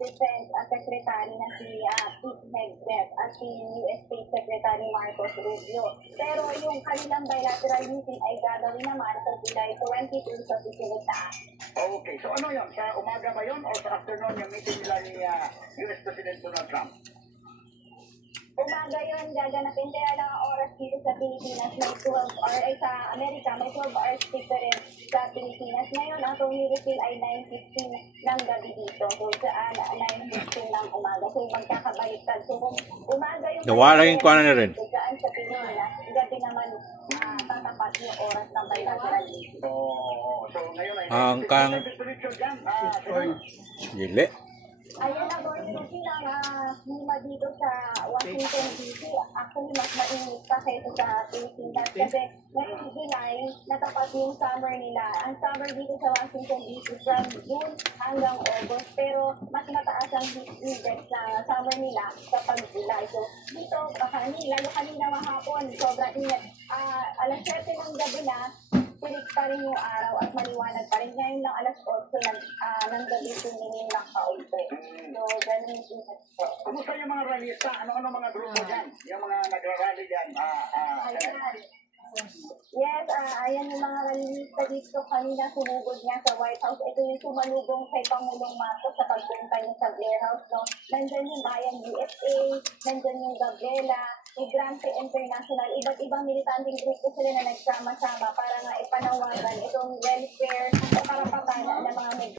Defense Secretary na si Pete Hegseth at si US State Secretary Marcos Rubio. Pero yung kanilang bilateral meeting ay gagawin naman sa July 22 sa susunod na araw. Okay, so ano yun? Sa umaga ba yun o sa afternoon yung meeting nila ni US President Donald Trump? Umaga yun, gaganapin. Kaya lang ang oras dito sa Pilipinas may 12 or ay sa Amerika may 12 hours difference sa Pilipinas. Ngayon, ang Tony Refill ay 9:15 ng gabi dito. So, sa 9:15 ng umaga. So, magkakabaliktad. So, kung umaga yung... Nawala yung kuha na rin. Saan sa Pilipinas, gabi naman tatapat yung oras ng bilateral. So ngayon ay... Hanggang... Dili. Ayan na po yung klima dito sa Washington DC. Actually, mas mainit pa kaysa sa Pilipinas. Kasi ngayong July, natapat yung summer nila. Ang summer dito sa Washington DC from June hanggang August. Pero mas mataas ang heat index na summer nila kapag July. So dito, lalo kanina mahapon, sobrang init. Alas 7 ng gabi na, pilit pa rin yung araw at maliwanag pa rin. Ngayon lang alas 8 ng gabi tumingin ng kaunti. So, ganun yung init po. Kumusta yung mga rallyista? Ano-ano mga grupo dyan? Yung mga nagra-rally dyan? Ayan. Yes, ayan yung mga rallyista dito kanina sumugod niya sa White House. Ito yung sumalubong kay Pangulong Marcos sa pagpunta niya sa Blair House. No? Nandyan yung Bayan USA, nandyan yung Gabriela, Migrante International, iba't ibang militanteng grupo sila na nagsama-sama para nga ipanawagan itong welfare o karapatan ng mga